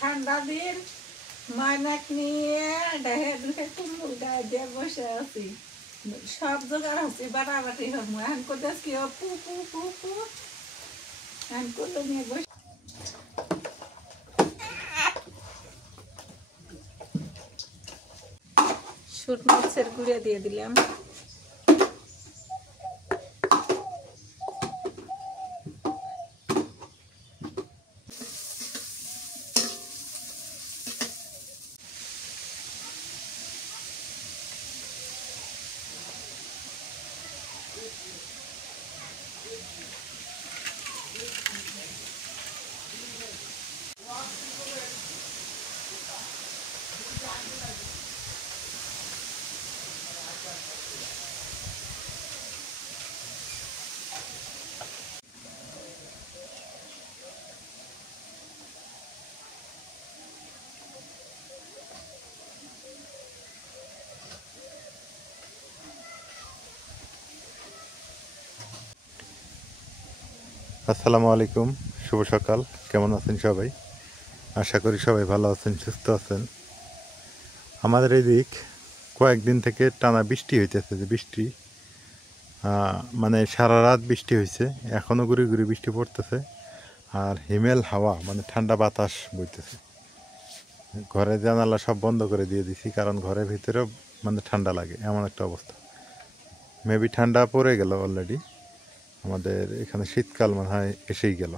ঠান্ডা দিন ময়নাক নিয়ে ডাহে দুহে কুমুল গায়ে দিয়ে বসে আছি সব জোগাড় হচ্ছে বাটাবাটি হবো এখন কোথাও কি পু পু পু পু এখন কুলো নিয়ে বসে শুট মরিচের গুঁড়ে দিয়ে দিলাম আসসালামু আলাইকুম, শুভ সকাল। কেমন আছেন সবাই? আশা করি সবাই ভালো আছেন, সুস্থ আছেন। আমাদের এই দিক কয়েকদিন থেকে টানা বৃষ্টি হইতেছে, যে বৃষ্টি মানে সারা রাত বৃষ্টি হয়েছে, এখনও গুড়ি গুড়ি বৃষ্টি পড়তেছে। আর হিমেল হাওয়া মানে ঠান্ডা বাতাস বইতেছে। ঘরের জানালা সব বন্ধ করে দিয়ে দিছি, কারণ ঘরের ভিতরেও মানে ঠান্ডা লাগে, এমন একটা অবস্থা। মেবি ঠান্ডা পড়ে গেল অলরেডি, আমাদের এখানে শীতকাল মনে হয় এসেই গেল।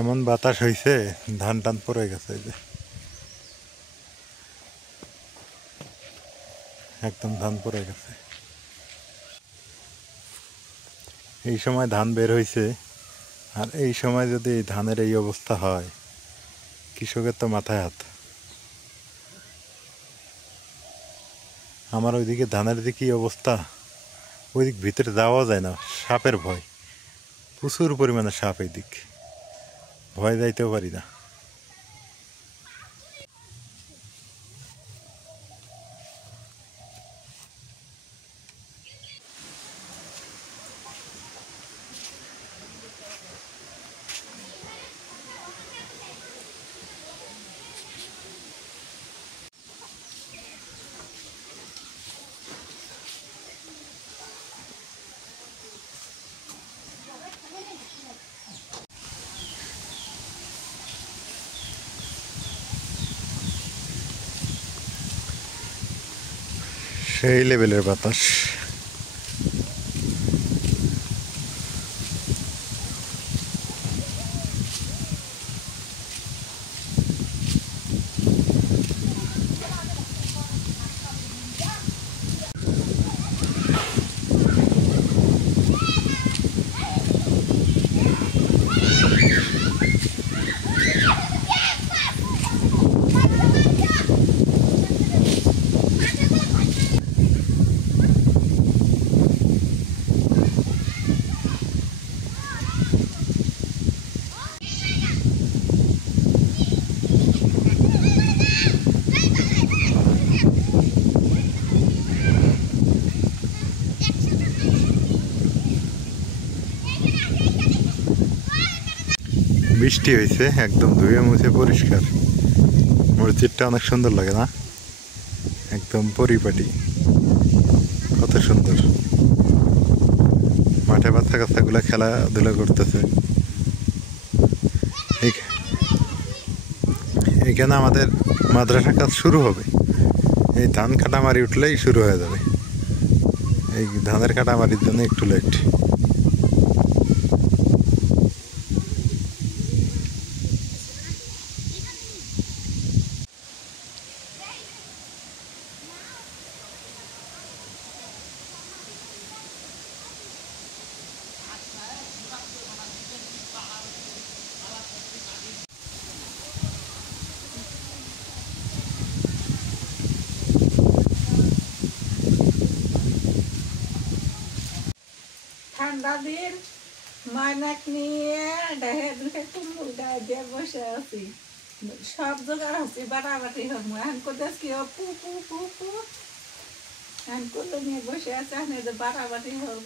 এমন বাতাস হয়েছে, ধান টান পড়ে গেছে, যে একদম ধান পড়ে গেছে। এই সময় ধান বের হয়েছে, আর এই সময় যদি ধানের এই অবস্থা হয়, কৃষকের তো মাথায় হাত। আমার ওইদিকে ধানের দিকে অবস্থা, ওইদিক ভিতরে যাওয়া যায় না, সাপের ভয়, প্রচুর পরিমাণে সাপ। এই দিক ভয় যাইতেও পারি না। সেই লেভেলের বাতাস। বৃষ্টি হয়েছে, একদম ধুয়ে মুছে পরিষ্কার। মসজিদটা অনেক সুন্দর লাগে না? একদম পরিপাটি, কত সুন্দর। মাঠে বাচ্চা কাচ্চাগুলো খেলাধুলা করতেছে। এখানে আমাদের মাদ্রাসা কাজ শুরু হবে, এই ধান কাটামারি উঠলেই শুরু হয়ে যাবে। এই ধানের কাটামারির জন্য একটু লেট। ঠান্ডা দিন ময়নাক নিয়ে ডাহে দুহে কুমুর গায়ে দিয়ে বসে আছি সব জোগাড় হচ্ছে বাটাবাটি হম এখন কোথাও কি পু পু পু পু এখন কোথাও নিয়ে বসে আছে এখন যে বাটাবাটি হম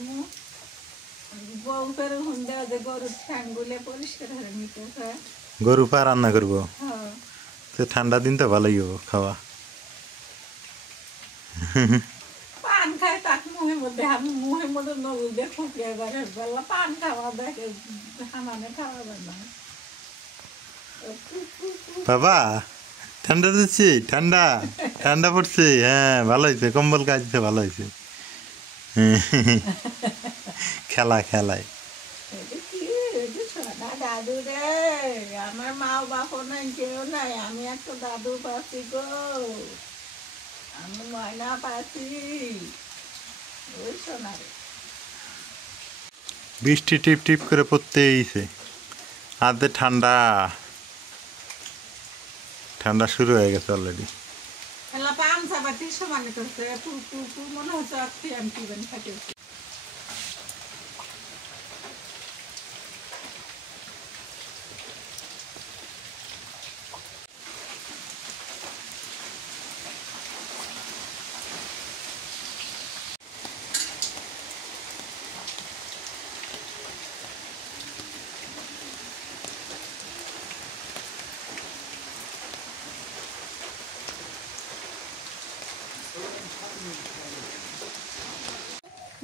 বউ ফেরো হুম দেওয়া যে গরুর ঠ্যাংগুলো পরিষ্কার করে নিতে হয় গরু পা রান্না করবো হ্যাঁ তো ঠান্ডা দিন তো ভালোই হবো খাওয়া পান খায় তাক মুহের মধ্যে আমি মুহের মধ্যে নজর দিয়ে ফুকিয়ে বেড়ে বেলা পান খাওয়া দেখে হামানে খাওয়া যায় না বাবা ঠান্ডা দিচ্ছি ঠান্ডা ঠান্ডা পড়ছে হ্যাঁ ভালো হয়েছে কম্বল কাজছে ভালো হয়েছে খেলা খেলায় দাদু রে আমার মাও বাপও নাই কেউ নাই আমি একটা দাদু পাচ্ছি গো আমি ময়না পাচ্ছি ওই শোনা রে বৃষ্টি টিপ টিপ করে পড়তেইছে আদে ঠান্ডা ঠান্ডা শুরু হয়ে গেছে অলরেডি এলা পান সাবাটি সমানে করছে পু পু পু মনে হচ্ছে আজকে আমি পিবেন খাতে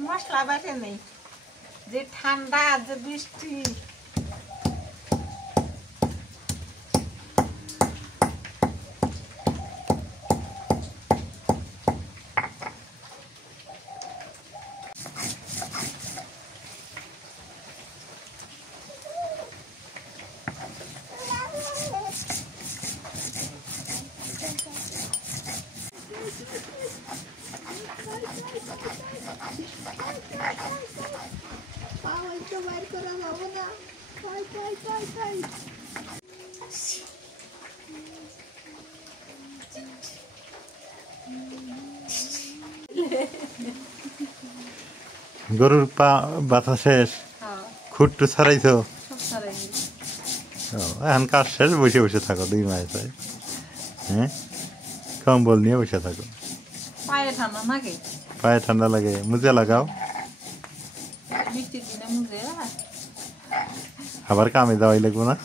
মশলা বাটে নেই যে ঠান্ডা যে বৃষ্টি গরুর পা ব্যথা শেষ খুঁটটু ছাড়াইছো এখন কাজ শেষ বসে বসে থাকো 2 মাস হয় হ্যাঁ কম্বল নিয়ে বসে থাকো পায়ে ঠান্ডা লাগে পায়ে ঠান্ডা লাগে মুজে লাগাও বৃষ্টির দিনে মুজে আবার কামে যাওয়াই লাগবো না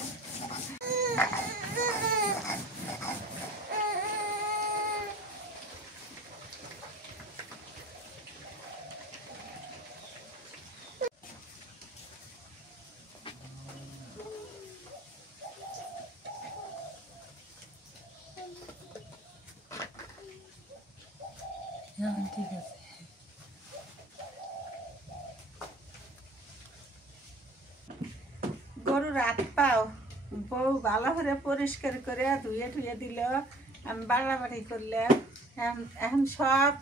ঠিক আছে গরুর হাত পাও বউ ভালো করে পরিষ্কার করে ধুয়ে ধুয়ে দিল আমি বাড়াবাড়ি করলাম এখন সব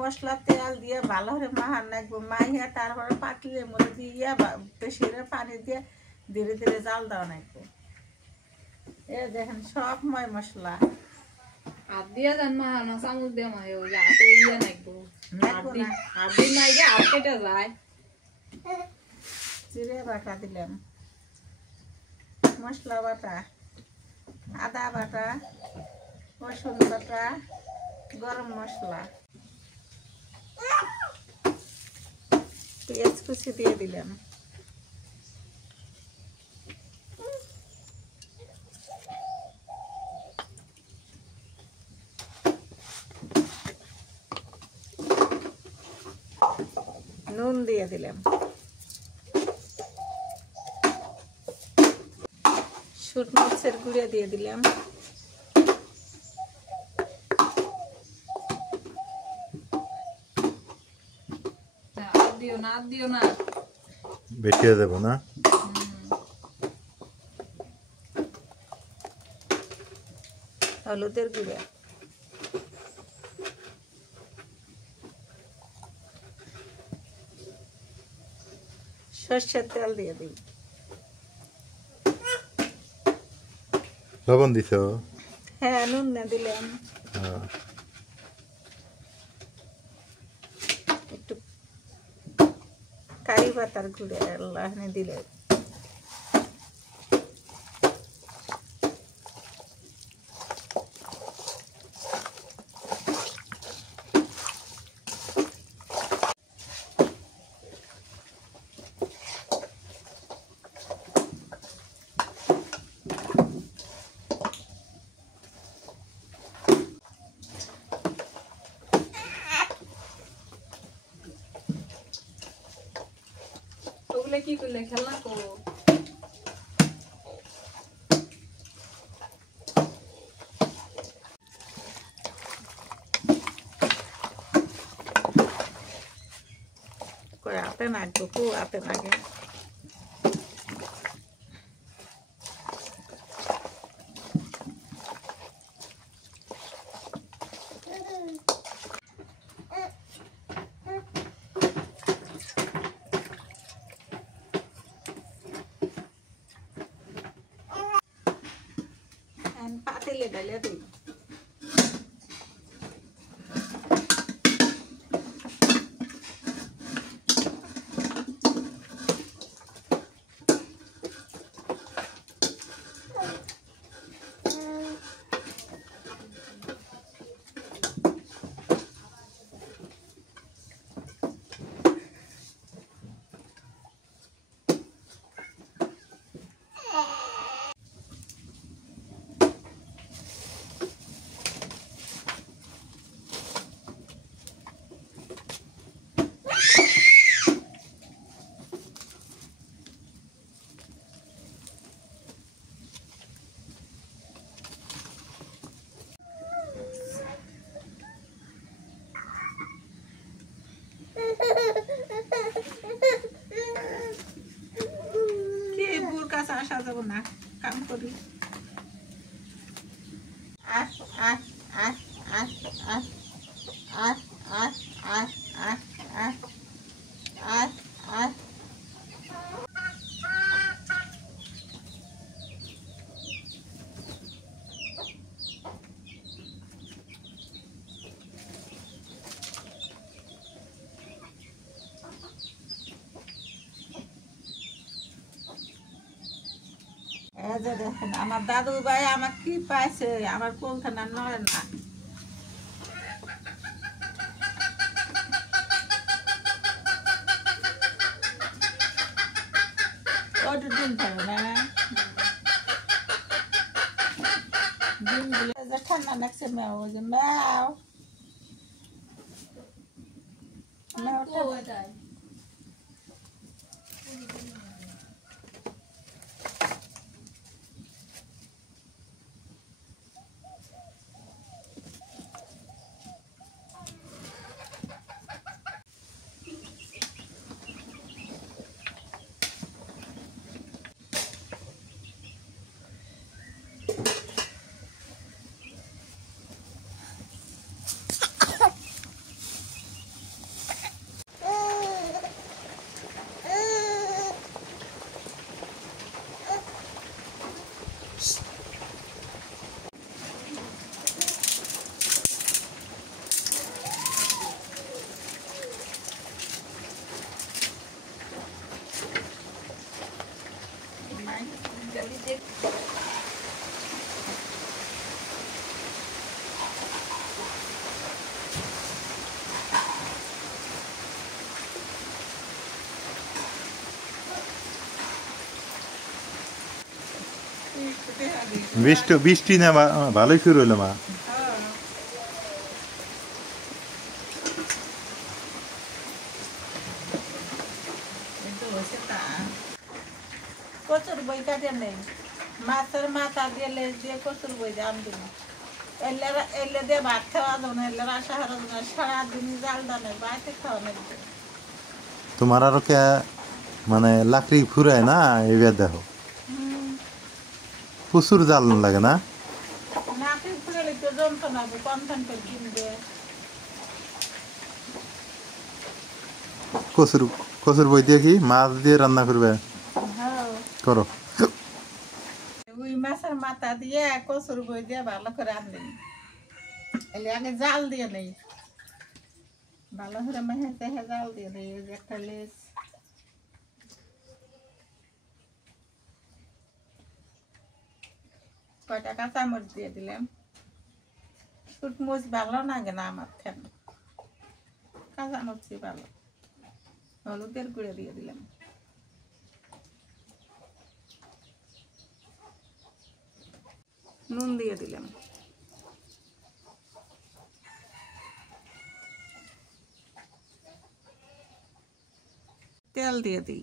মশলা তেল দিয়ে ভালো করে মাহার নাকবো মাহিয়া তারপরে পাতলের মধ্যে দিয়ে বেশি পানি দিয়ে ধীরে ধীরে জাল দেওয়া নাকবো এ দেখেন সব মশলা হাত দিয়া যান মা না চামচ দিয়ে মা ওই হাতে ইয়ে নাকবো হাত দিয়ে নাই যে হাত কেটে যায় জিরে বাটা দিলাম মশলা বাটা আদা বাটা রসুন বাটা গরম মশলা পেঁয়াজ কুচি দিয়ে দিলাম নুন দিয়ে দিলাম শুট মরিচের গুঁড়া দিয়ে দিলাম দিও না বেশি হয়ে যাবো না হলুদের গুঁড়া সর্ষের তেল দিয়ে দিই লবণ দিছো হ্যাঁ নুন না দিলাম একটু কারি পাতার গুঁড়ে এখানে দিলে ওগুলো কি করলে খেলনা কো করে হাতে নাচবো কু হাতে নাগে পাতিলে ডালে দিই কি বুর কাছে আসা যাব না কাম করি আস আস আস আস আস আস আস আস আস আস আস আস এই যে দেখেন আমার দাদু ভাই আমার কি পাইছে আমার কোনখানা নয় না ওটা ডিম খাবে না ডিমগুলো যে ঠান্ডা লাগছে ম্যাও ওই যে ম্যাও ম্যাওটা বৃষ্টি বৃষ্টি না ভালোই শুরু হলো মা কচুর বই কাটে নেই মাছের মাথা দিয়ে লেজ দিয়ে কচুর বই দিয়ে আম দিন এলে দিয়ে ভাত খাওয়া যাবে না এলে রাসা হারা যাবে না সারাদিন জাল দানে বাড়িতে খাওয়া নেই তোমার আরো কে মানে লাকড়ি ফুরায় না এবার দেখো প্রচুর জাল লাগে না নাকি ফুলে তো যন্ত্রণা কনফান করে কিনবে কচুর কচুর বই দিয়ে কি মাছ দিয়ে রান্না করবে হ্যাঁ করো ওই মাছের মাথা দিয়ে কচুর বই দিয়ে ভালো করে আনলেন এলে আগে জাল দিয়ে নেই ভালো করে মেহে জাল দিয়ে নেই একটা লেজ কয়টা কাঁচামরিচ দিয়ে দিলাম। শুটমরিচ ভালো লাগে না আমার খেন, কাঁচামরিচই ভালো। হলুদের গুঁড়ো দিয়ে দিলাম। নুন দিয়ে দিলাম। তেল দিয়ে দিই।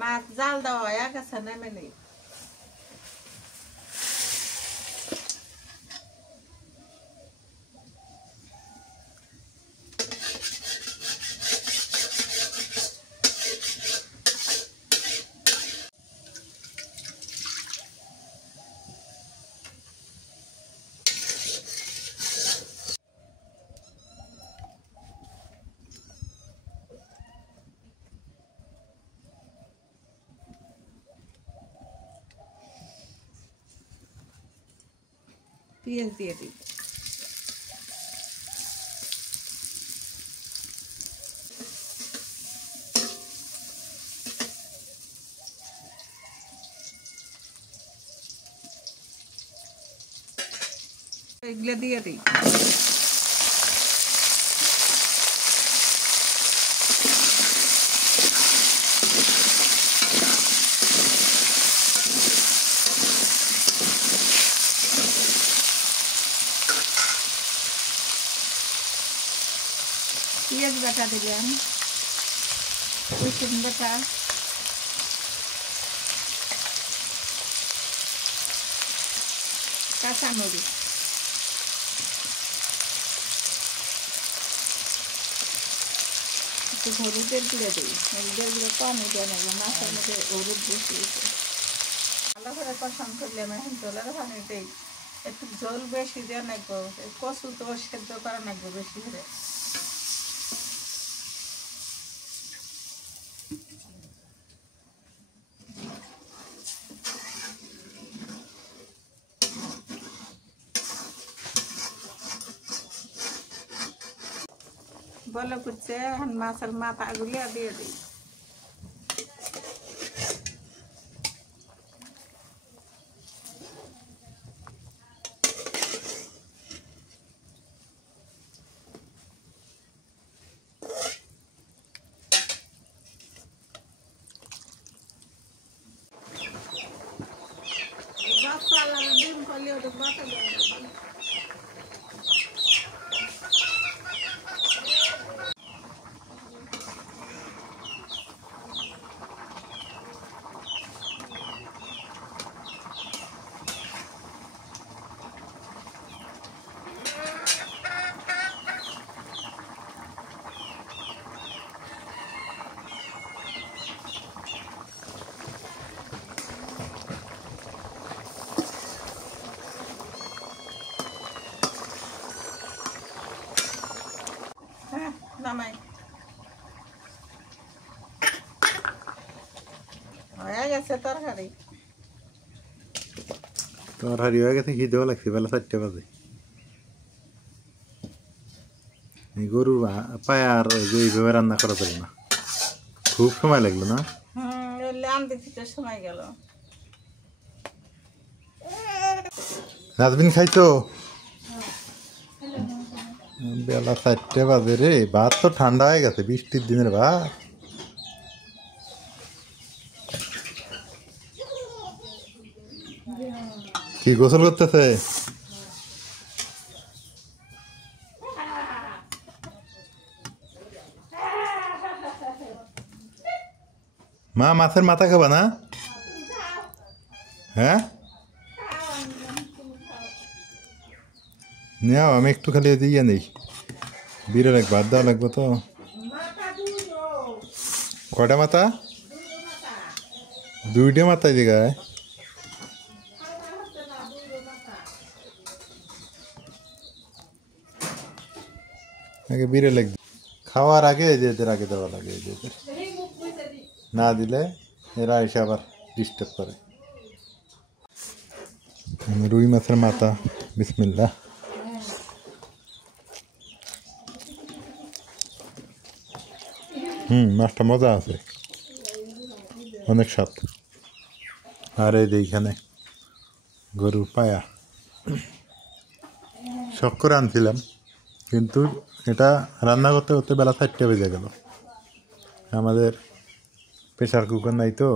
মাছ জাল দেওয়া হয়ে গেছে, নেমে নেই। পেঁয়াজ দিয়ে দিই। এগুলো দিয়ে দিই। পেঁয়াজ বাটা দিলাম, রসুন বাটা, কাঁচামরিচ, একটু হলুদের গুঁড়ো দিই। হলুদের গুঁড়ো কমই দেওয়া লাগবে, মাছের মধ্যে হলুদ বেশি দিতে। ভালো করে কষান করলাম, এখন জলের পানি দিই। একটু জল বেশি দেওয়া লাগবে, কচু তো সেদ্ধ করা লাগবে বেশি করে। বলে করছে, এখন মাছের মাথাগুলি দিয়ে দিই। ডিম করলে ওটা বাটা দেওয়া যাবে। নামাই হয়ে গেছে তরকারি। তরকারি হয়ে গেছে, খিদেও লাগছে, বেলা 4টা বাজে। গরুর পায়া আর এইভাবে রান্না করা যাবে না, খুব সময় লাগলো না? আনতে দিতে সময় গেল। নাজবিন খাইছো? বেলা 4টে বাজে রে, ভাত তো ঠান্ডা হয়ে গেছে, বৃষ্টির দিনের ভাত। কি গোসল করতেছে? মা মাছের মাথা খাবা না? হ্যাঁ নেও, আমি একটু খালি দিয়ে নেই, বিরে লাগবে, ভাত দেওয়া লাগবে তো। কয়টা মাথা? 2টে মাথায় দিঘায় আগে বিরে লাগবে। খাওয়ার আগে এদের আগে দেওয়া লাগে, এদের না দিলে এরা এসে আবার ডিস্টার্ব করে। রুই মাছের মাথা, বিসমিল্লাহ। মাছটা মজা আছে, অনেক স্বাদ। আর এই যে এইখানে গরুর পায়া শখ করে আনছিলাম, কিন্তু এটা রান্না করতে করতে বেলা 4টে বেজে গেল। আমাদের প্রেশার কুকার নাই তো,